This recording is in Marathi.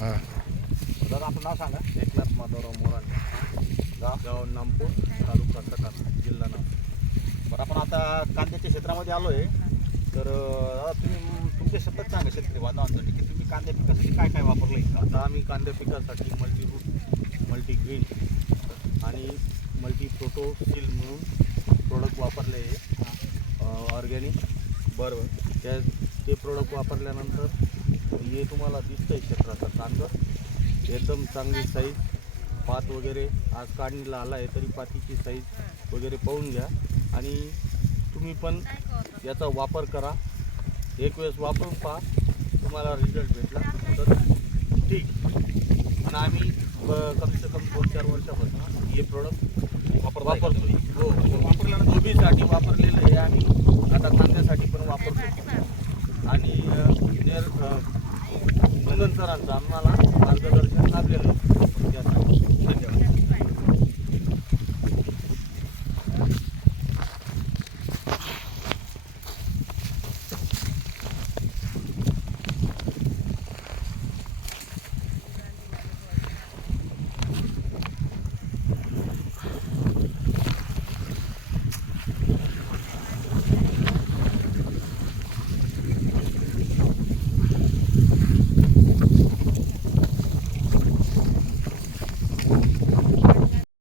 हां. दादा आपलं नाव सांगा. एकनाथ माधवराव मोराणे, गाव नामपूर, तालुका सटाणा, जिल्हा नागपूर. बरं, आपण आता कांद्याच्या क्षेत्रामध्ये आलो आहे. तर दादा तुम्ही तुमच्या शब्दात सांगा शेतकरी बांधवांसाठी की तुम्ही कांद्या पिकासाठी काय काय वापरलं आहे. आता आम्ही कांद्या पिकासाठी मल्टीरूट, मल्टीग्रीन आणि मल्टी प्रोटो सील म्हणून प्रोडक्ट वापरले आहे ऑर्गॅनिक. बरोबर. ते प्रोडक्ट वापरल्यानंतर हे तुम्हाला दिसतंय क्षेत्राचा कांदा एकदम चांगली साईज, पात वगैरे आज काढणीला आला आहे तरी पातीची साईज वगैरे पाहून घ्या आणि तुम्ही पण याचा वापर करा. एक वेळेस वापरून पहा, तुम्हाला रिझल्ट भेटला तर ठीक. पण आम्ही कम से कम 2-4 वर्षापासून हे प्रोडक्ट वापरतो. हो, वापरल्यानंतर गोबीसाठी वापरलेलं आहे आम्ही, आता कांद्यासाठी पण वापरतो आणि नंदन सरांचं आम्हाला मार्गदर्शन लाभलेलं आहे त्यासाठी. धन्यवाद.